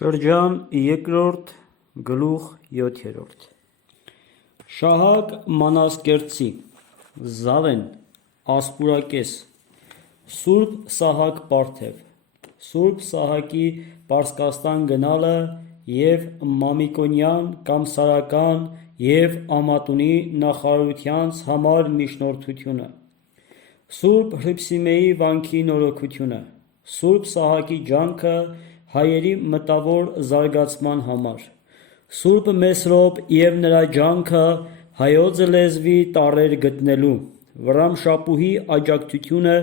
Շրջան երկրորդ գլուխ 7-րդ Շահակ Մանասկերտցի Զավեն Ասպուրակես Սուրբ Սահակ Պարթև Սուրբ Սահակի Պարսկաստան գնալը և Մամիկոնյան կամ Սարական և Ամատունի նախարարությանց համար միջնորդությունը Սուրբ Հրիփսիմեի վանքի նորոգությունը Սուրբ Սահակի ջանքը հայերի մտավոր զարգացման համար Սուրբ Մեսրոպ և նրա ջանքը հայոց լեզվի տառեր գտնելու Վռամշապուհի աջակցությունը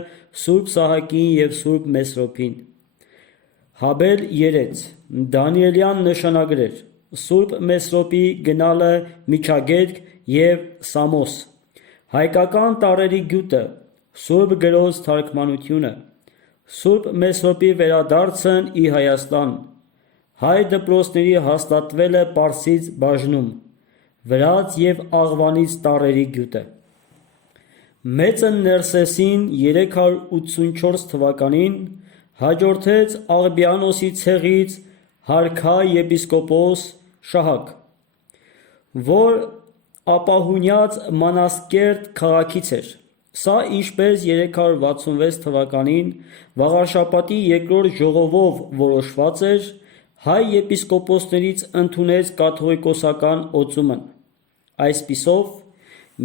Սուրբ Սահակին և Սուրբ Մեսրոպին Հաբել 3 Դանիելյան նշանագրեր Սուրբ Մեսրոպի գնալը Միջագետք և Սամոս Հայկական տառերի գյուտը Սուրբ գրոց թարգմանությունը Սուրբ Մեսրոպի վերադարձն ի Հայաստան Հայ դպրոցների հաստատվելը Պարսից բաժնում Վրաց և Աղվանից տառերի գյուտը Մեծը Ներսեսին 384 թվականին հաջորդեց Աղբիանոսի ցեղից Հարքա եպիսկոպոս Շահակ, որ ապահունյաց Մանասկերտ քաղաքից էր Սա ինչպես 366 թվականին Վաղարշապատի երկրորդ ժողովով որոշված էր, հայ եպիսկոպոսներից ընդունեց կաթողիկոսական օծումն։ Այսպիսով,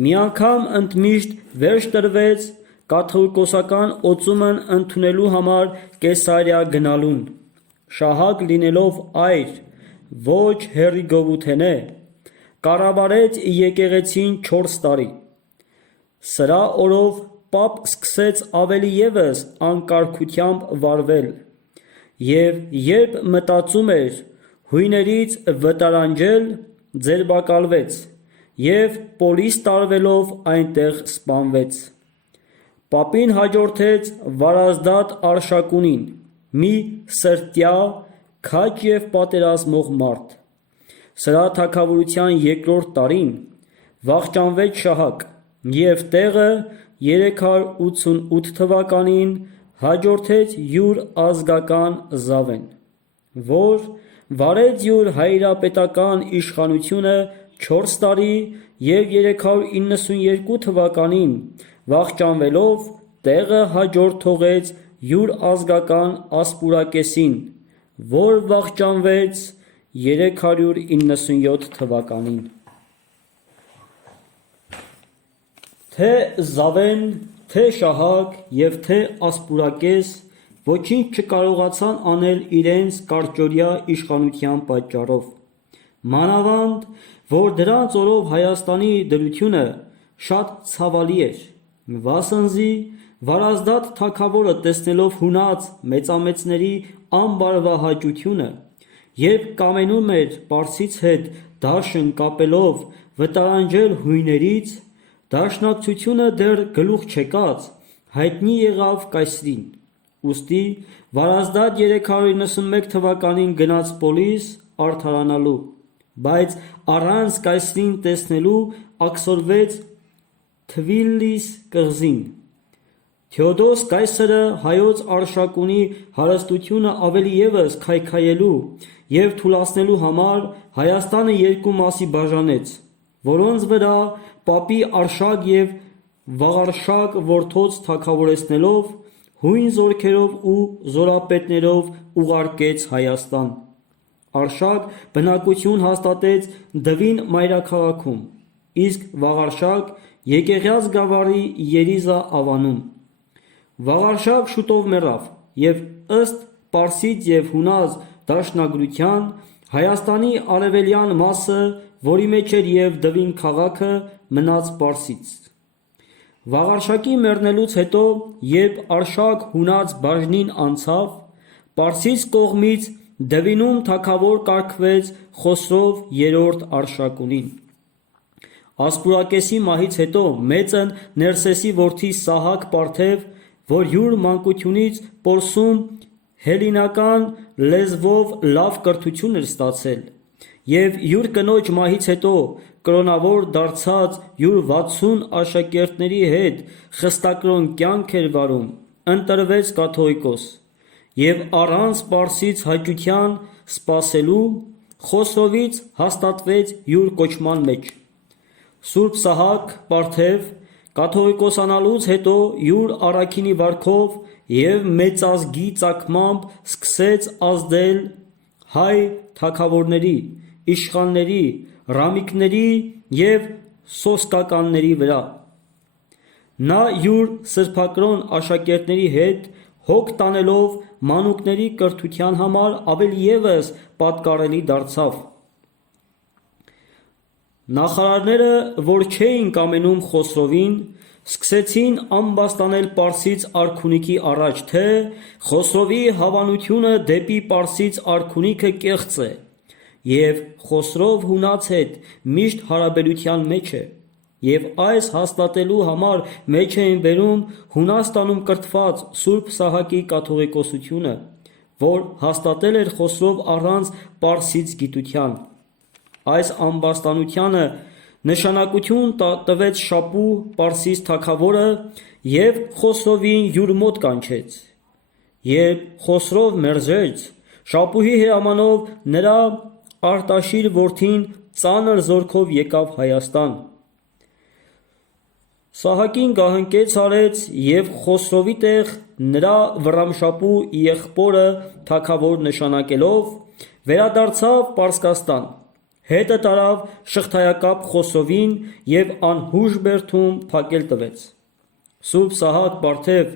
մի անգամ ընդմիշտ վերջ տրվեց կաթողիկոսական օծումն ընդունելու համար Կեսարիա գնալուն։ Շահակ լինելով այր, ոչ հեռի-գովութենե, կառավարեց եկեղեցին 4 տարի։ Սրա օրով պապ սկսեց ավելի ևս անկարգությամբ վարվել և երբ մտածում էր հույներից վտարանջել, ձերբակալվեց և Պոլիս տարվելով այնտեղ սպանվեց։ Պապին հաջորդեց Վարազդատ Արշակունին, մի սրտյա, քաջ և պատերազմող մարդ։ Սրա թագավորության երկրորդ տարին վախճանվեց Շահակ և տեղը 388 թվականին հաջորդեց յուր ազգական Զավեն, որ վարեց յուր հայրապետական իշխանությունը 4 տարի և 392 թվականին վախճանվելով տեղը հաջորդ թողեց յուր ազգական Ասպուրակեսին, որ վախճանվեց 397 թվականին։ Թե Զավեն, թե Շահակ և թե Ասպուրակես ոչինչ չկարողացան անել իրենց կարճօրյա իշխանության պատճառով, մանավանդ, որ դրանց օրով Հայաստանի դրությունը շատ ցավալի էր, վասնզի Վարազդատ թագավորը տեսնելով հունած մեծամեծների անբարոյահաճությունը, երբ կամենում էր Պարսից հետ դաշն կապելով վտարանջել հույներից, դաշնակցությունը դեռ գլուխ չեկած, հայտնի եղավ կայսրին, ուստի Վարազդատ 391 թվականին գնաց Պոլիս արդարանալու, բայց առանց կայսրին տեսնելու աքսորվեց Թվիլլիս կղզին։ Թեոդոս կայսրը հայոց Արշակունի հարստությունը ավելի ևս քայքայելու և թուլացնելու համար Հայաստանը երկու մասի բաժանեց, որոնց վրա պապի Արշակ և Վաղարշակ որդոց թագավորեցնելով, հույն զորքերով ու զորապետներով ուղարկեց Հայաստան։ Արշակ բնակություն հաստատեց Դվին մայրաքաղաքում, իսկ Վաղարշակ Եկեղյաց գավառի Երիզա ավանում։ Վաղարշակ շուտով մեռավ և ըստ պարսից և հունած դաշնագրության Հայաստանի արևելյան մասը, որի մեջ էր և Դվին քաղաքը, մնաց Պարսից։ Վաղարշակի մեռնելուց հետո, երբ Արշակ հունած բաժնին անցավ, Պարսից կողմից Դվինում թագավոր կարգվեց Խոսրով III Արշակունին։ Ասպուրակեսի մահից հետո մեծն Ներսեսի որդի Սահակ Պարթև, որ յուր մանկությունից Պորսում հելլինական լեզվով լավ կրթություն էր ստացել և յուր կնոջ մահից հետո կրոնավոր դարձած յուր 60 աշակերտների հետ խստակրոն կյանք էր վարում, ընտրվեց կաթողիկոս եւ առանց Պարսից հաճության սпасելու Խոսրովից հաստատվեց յուր կոչման մեջ։ Սուրբ Սահակ Պարթև կաթողիկոսանալուց հետո յուր առաքինի վարքով եւ մեծազգի ծագմամբ սկսեց ազդել հայ թագավորների, իշխանների, ռամիկների եւ սոսկականների վրա։ Նա յուր սրբակրոն աշակերտների հետ հոգ տանելով մանուկների կրթության համար ավելի ևս պատկառելի դարձավ։ Նախարարները, որ չէին կամենում Խոսրովին, սկսեցին ամբաստանել Պարսից արքունիքի առաջ, թե Խոսրովի հավանությունը դեպի Պարսից արքունիքը կեղծ է, եւ Խոսրով հունաց հետ միշտ հարաբերության մեջ է, եւ այս հաստատելու համար մեջ էին բերում Հունաստանում կրթված Սուրբ Սահակի կաթողիկոսությունը, որ հաստատել էր Խոսրով առանց Պարսից գիտության։ Այս ամբաստանությանը նշանակություն տվեց Շապու Պարսից թագավորը եւ Խոսրովին յուր մոտ կանչեց։ Երբ Խոսրով մերժեց, Շապուհի հրամանով նրա Արտաշիր որդին ծանր զորքով եկավ Հայաստան։ Սահակին գահընկեց արեց եւ Խոսրովի տեղ նրա Վռամշապու եղբորը թագավոր նշանակելով վերադարձավ Պարսկաստան, հետը տարավ շղթայակապ Խոսրովին եւ անհուժ բերդում փակել տվեց։ Սուրբ Սահակ Պարթև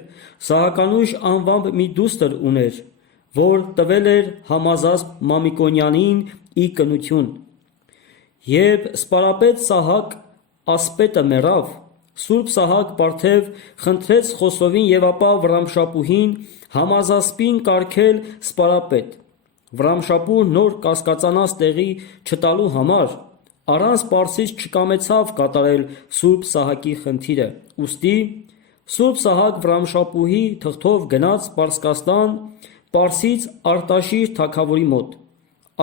Սահականուշ անվամբ մի դուստր ուներ, որ տվել էր Համազասպ Մամիկոնյանին ի կնություն։ Երբ սպարապետ Սահակ ասպետը մեռավ, Սուրբ Սահակ Պարթև խնդրեց Խոսրովին եւ ապա Վռամշապուհին Համազասպին կարգել սպարապետ։ Վռամշապուհը նոր կասկածանած տեղի չտալու համար առանց Պարսից չկամեցավ կատարել Սուրբ Սահակի խնդիրը։ Ուստի Սուրբ Սահակ Վռամշապուհի թղթով գնաց Պարսկաստան Պարսից Արտաշիր թագավորի մոտ։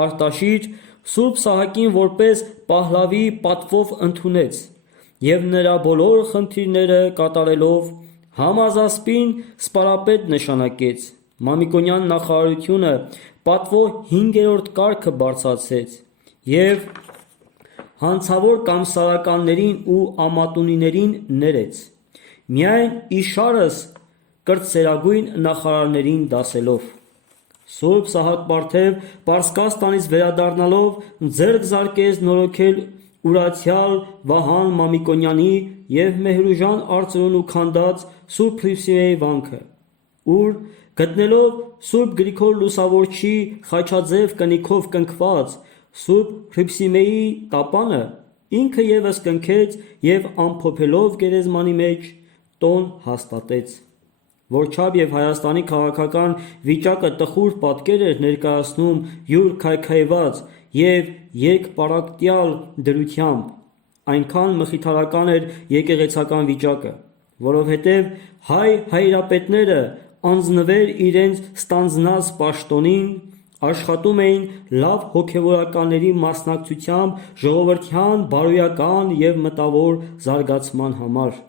Արտաշիր Սուրբ Սահակին որպես Պահլավի պատվով ընդունեց եւ նրա բոլոր խնդիրները կատարելով Համազասպին սպարապետ նշանակեց։ Մամիկոնյան նախարարությունը պատվո 5-րդ կարգը բարձրացրեց եւ հանցավոր կամսարականներին ու ամատունիներին ներեց, միայն իշարս կրտսերագույն նախարարներին դասելով։ Սուրբ Սահակ Պարթև Պարսկաստանից վերադառնալով ձեռք զարկեց նորոգել ուրացյալ Վահան Մամիկոնյանի եւ Մեհրուժան արծրուն ու քանդած Սուրբ Հրիփսիմեի վանքը, ուր գտնելով Սուրբ Գրիգոր Լուսավորչի խաչաձև կնիքով կնքված Սուրբ Հրիփսիմեի տապանը, ինքը ևս կնքեց եւ ամփոփելով գերեզմանի մեջ տոն հաստատեց։ Որչափ եւ Հայաստանի քաղաքական վիճակը տխուր պատկեր էր ներկայացնում յուր քայքայված եւ երկպարակտյալ դրությամբ, այնքան մխիթարական էր եկեղեցական վիճակը, որովհետև հայ հայրապետները անձնվեր իրենց ստանձնած պաշտոնին, աշխատում էին լավ հոգևորականների մասնակցությամբ ժողովրդյան բարոյական եւ մտավոր զարգացման համար։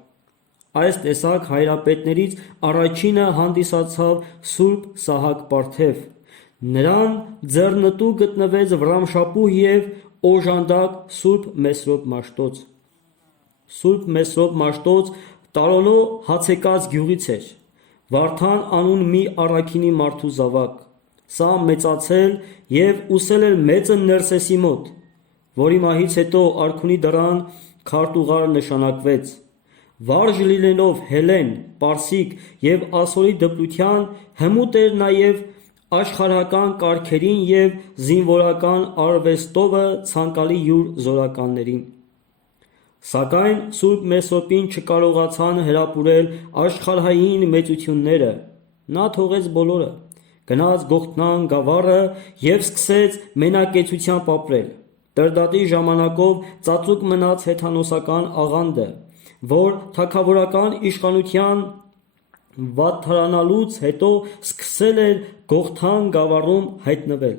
Այս տեսակ հայրապետներից առաջինը հանդիսացավ Սուրբ Սահակ Պարթև։ Նրան ձեռնտու գտնվեց Վռամշապուհ եւ օժանդակ Սուրբ Մեսրոպ Մաշտոց։ Սուրբ Մեսրոպ Մաշտոց Տարոնո Հացեկած գյուղից էր, Վարդան անուն մի առաքինի մարդու զավակ։ Սա մեծացել եւ ուսել էր մեծը Ներսեսի մոտ, որի մահից հետո արքունի դռան քարտուղար նշանակվեց։ Վարժ լինելով հելեն, պարսիկ եւ ասորի դպրության հմուտ էր նաեւ աշխարհական կարգերին եւ զինվորական արվեստովը ցանկալի յուր զորականներին։ Սակայն Սուրբ Մեսրոպին չկարողացան հրապուրել աշխարհային մեծությունները։ Նա թողեց բոլորը, գնաց Գողթնան գավառը եւ սկսեց մենակեցությամբ ապրել։ Տրդատի ժամանակով ծածուկ մնաց հեթանոսական աղանդը, որ թագավորական իշխանության վատթարանալուց հետո սկսել էր Գողթան գավառում հայտնվել։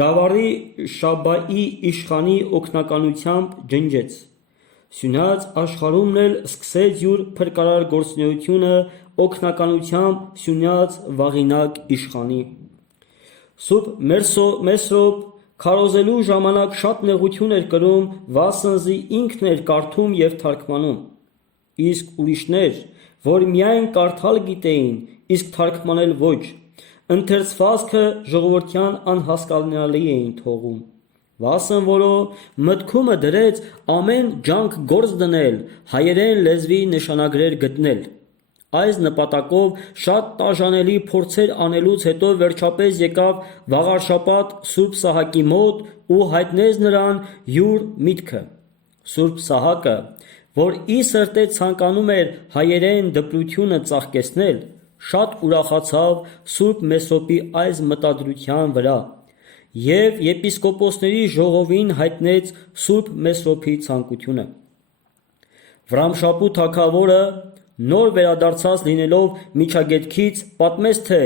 Գավառի Շաբայի իշխանի օգնականությամբ ջնջեց։ Սյունած աշխարհումն էլ սկսեց յուր փրկարար գործունեությունը օգնականությամբ Սյունյաց Վաղինակ իշխանի։ Սուրբ Մեսրոպ քարոզելու ժամանակ շատ նեղություն էր կրում, վասնզի ինքն էր կարդում և թարգմանում, իսկ ուրիշներ, որ միայն կարդալ գիտեին, իսկ թարգմանել ոչ, ընթերցվածքը ժողովրդյան անհասկանալի էին թողում, վասն որո մտքումը դրեց ամեն ջանք գործ դնել, հայերեն լեզվի նշանագրեր գտնել։ Այս նպատակով շատ տաժանելի փորձեր անելուց հետո վերջապես եկավ Վաղարշապատ Սուրբ Սահակի մոտ ու հայտնեց նրան յուր միտքը։ Սուրբ Սահակը, որ ի սրտե ցանկանում էր հայերեն դպրությունը ծաղկեցնել, շատ ուրախացավ Սուրբ Մեսրոպի այս մտադրության վրա և եպիսկոպոսների ժողովին հայտնեց Սուրբ Մեսրոպի ցանկությունը։ Վրամշապու թագավորը նոր վերադարձած լինելով միջագետքից պատմեց, թե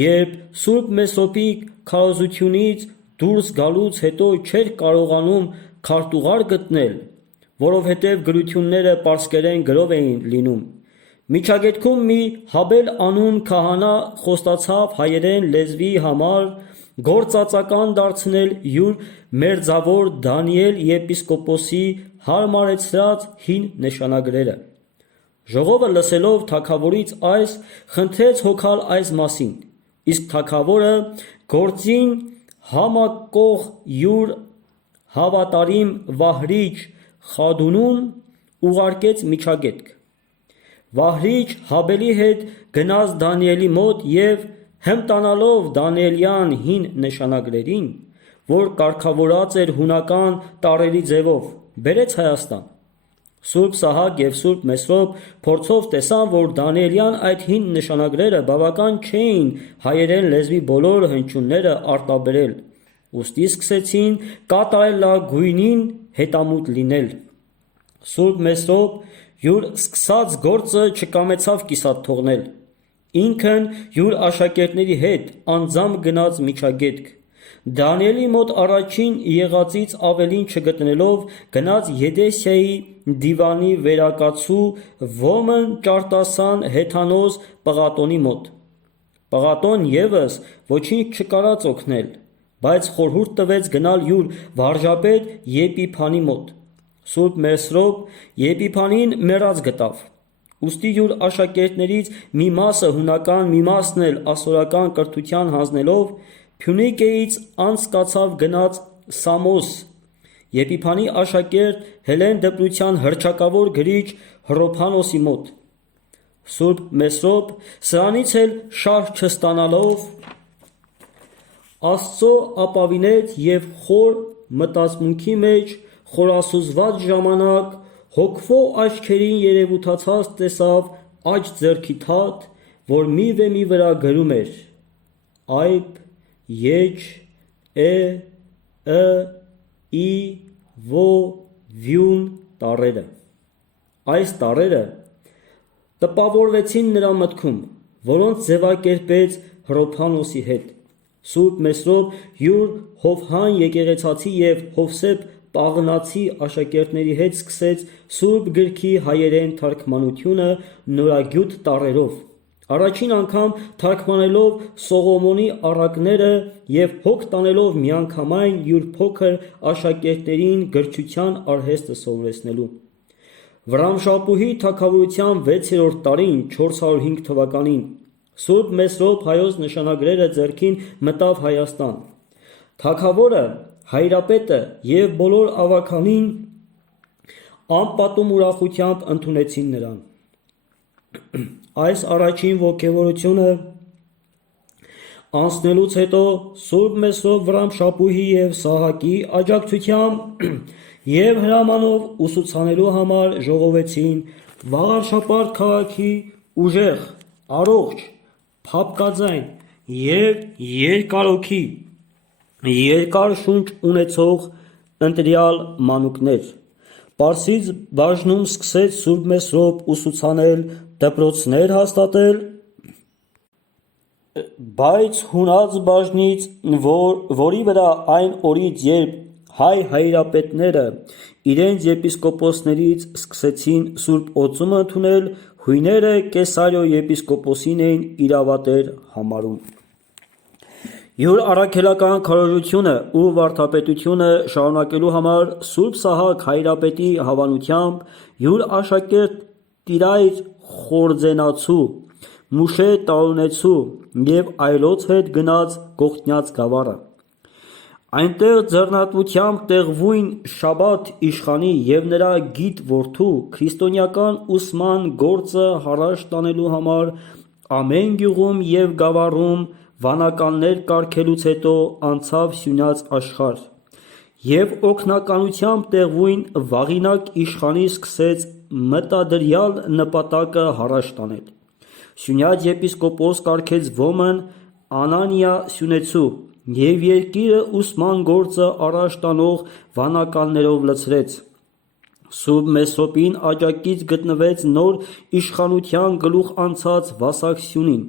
երբ Սուրբ Մեսրոպի քարոզությունից դուրս գալուց հետո չէր կարողանում քարտուղար գտնել, որովհետև գրությունները պարսկերեն գրով էին լինում։ Միջագետքում մի Հաբել անուն քահանա խոստացավ հայերեն լեզվի համար գործածական դարձնել յուր մերձավոր Դանիել եպիսկոպոսի հարմարեցրած հին նշանագրերը։ Ժողովը լսելով թագավորից այս, խնդրեց հոգալ այս մասին, իսկ թագավորը գործին համակող յուր հավատարիմ Վահրիչ Խադունուն ուղարկեց միջագետք։ Վահրիչ Հաբելի հետ գնաց Դանիելի մոտ և հմտանալով Դանիելյան հին նշանագրերին, որ կարգավորած էր հունական տառերի ձևով, բերեց Հայաստան։ Սուրբ Սահակ և Սուրբ Մեսրոպ փորձով տեսան, որ Դանիելյան այդ հին նշանագրերը բավական չէին հայերեն լեզվի բոլոր հնչյունները արտաբերել, ուստի սկսեցին կատարելագույնին հետամուտ լինել։ Սուրբ Մեսրոպ յուր սկսած գործը չկամեցավ կիսատ թողնել։ Ինքն յուր աշակերտների հետ անձամբ գնաց միջագետք։ Դանիելի մոտ առաջին եղածից ավելին չգտնելով գնաց Եդեսիայի դիվանի վերակացու Ոմն ճարտասան հեթանոս Պղատոնի մոտ։ Պղատոն ևս ոչինչ չկարած օգնել, բայց խորհուրդ տվեց գնալ յուր վարժապետ Եպիփանի մոտ։ Սուրբ Մեսրոպ Եպիփանին մեռած գտավ։ Ուստի յուր աշակերտներից մի մասը հունական, մի մասն էլ ասորական կրթության հանձնելով Փյունիկեից անցկացավ գնաց Սամոս, Եպիփանի աշակերտ Հելեն դպրության հռչակավոր գրիչ Հռոփանոսի մոտ։ Սուրբ Մեսրոպ սրանից էլ շահ չստանալով Աստծո ապավինեց և խոր մտածմունքի մեջ խորասուզված ժամանակ հոգվո աչքերին երևութացած տեսավ աջ ձեռքի թաթ, որ մի վեմի վրա գրում էր Այբ, Եչ, Ը, Ի, Ո, Վյուն տառերը։ Այս տառերը տպավորվեցին նրա մտքում, որոնց ձևակերպեց Հռոփանոսի հետ։ Սուրբ Մեսրոպ յուր Հովհան եկեղեցացի և Հովսեփ Պաղնացի աշակերտների հետ սկսեց Սուրբ գրքի հայերեն թարգմանությունը նորագյուտ տառերով, առաջին անգամ թարգմանելով Սողոմոնի առակները և հոգ տանելով միանգամայն յուր փոքր աշակերտներին գրչության արհեստը սովորեցնելու։ Վրամշապուհի թագավորության 6-րդ տարին 405 թվականին Սուրբ Մեսրոպ հայոց նշանագրերը ձեռքին մտավ Հայաստան։ Թագավորը, հայրապետը և բոլոր ավագանին անպատում ուրախությամբ ընդունեցին նրան։ Այս առաջին ոգևորությունը անցնելուց հետո Սուրբ Մեսրոպ Վրամշապուհի և Սահակի աջակցությամբ և հրամանով ուսուցանելու համար ժողովեցին Վաղարշապատ քաղաքի ուժեղ, առողջ, փափկաձայն և երկարօքի, երկար շունչ ունեցող ընտրյալ մանուկներ։ Պարսից բաժնում սկսեց Սուրբ Մեսրոպ ուսուցանել, դպրոցներ հաստատել, բայց Հունած բաժնից, որի վրա այն օրից, երբ հայ հայրապետները իրենց եպիսկոպոսներից սկսեցին Սուրբ օծումը ընդունել, հույները Կեսարիո եպիսկոպոսին էին իրավատեր համարում։ Յուր առաքելական քարոզությունը ու վարդապետությունը շարունակելու համար Սուրբ Սահակ հայրապետի հավանությամբ յուր աշակերտ Տիրայր Խորձենացու, Մուշե Տարոնեցու և այլոց հետ գնաց Կողտնյաց գավառը։ Այնտեղ ձեռնատվությամբ տեղվույն Շաբաթ իշխանի և նրա գիտ որդու քրիստոնեական ուսման գործը հարաշ տանելու համար ամեն գյուղում և գավառում վանականներ կարգելուց հետո անցավ Սյունյաց աշխարհ և օգնականությամբ տեղվույն Վաղինակ իշխանի սկսեց մտադրյալ նպատակը հարաշ տանել։ Սյունյաց եպիսկոպոս կարգեց ոմն Անանիա Սյունեցու և երկիրը ուսման գործը առաջ տանող վանականներով լցրեց։ Սուրբ Մեսրոպին աջակից գտնվեց նոր իշխանության գլուխ անցած Վասակ Սյունին,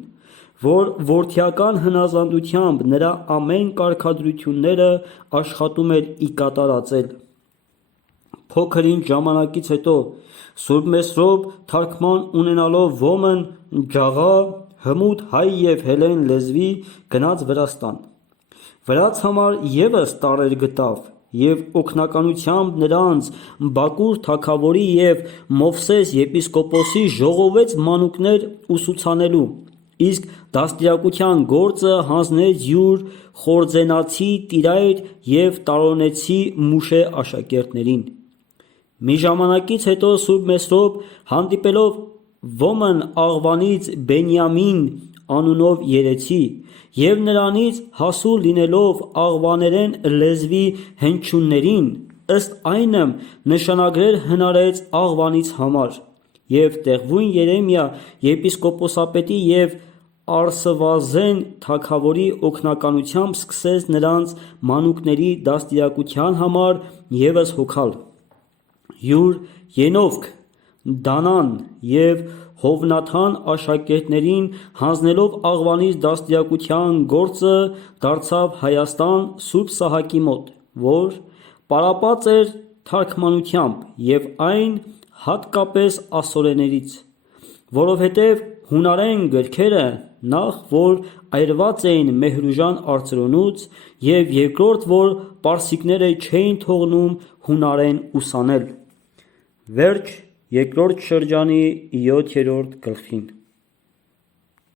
որ որդիական հնազանդությամբ նրա ամեն կարգադրությունները աշխատում էր ի կատարածել։ Փոքր-ինչ ժամանակից հետո Սուրբ Մեսրոպ թարգման ունենալով ոմն ջաղա, հմուտ հայ և հելլեն լեզվի գնաց Վրաստան։ Վրաց համար ևս տարրեր գտավ և օգնականությամբ նրանց Բակուր թագավորի և Մովսես եպիսկոպոսի ժողովեց մանուկներ ուսուցանելու, իսկ դաստիարակության գործը հանձնեց յուր խորձենացի Տիրայր և Տարոնեցի Մուշե աշակերտներին։ Մի ժամանակից հետո Սուրբ Մեսրոպ հանդիպելով ոմն աղվանից Բենիամին անունով երեցի և նրանից հասու լինելով աղվաներեն լեզվի հնչյուններին, ըստ այնը նշանագրեր հնարեց աղվանից համար, և տեղվույն Երեմիա եպիսկոպոսապետի և Արսվազեն թագավորի օգնականությամբ սկսեց նրանց մանուկների դաստիարակության համար ևս հոգալ։ Յուր Ենովք, Դանան և Հովնաթան աշակերտներին հանձնելով աղվանից դաստիարակության գործը դարձավ Հայաստան Սուրբ Սահակի մոտ, որ պարապած էր թարգմանությամբ և այն հատկապես ասորեներից, որովհետև հունարեն գրքերը նախ որ այրված էին Մեհրուժան արծրունուց և երկրորդ որ պարսիկները չէին թողնում հունարեն ուսանել։ Վերջ երկրորդ շրջանի 7-րդ գլխին։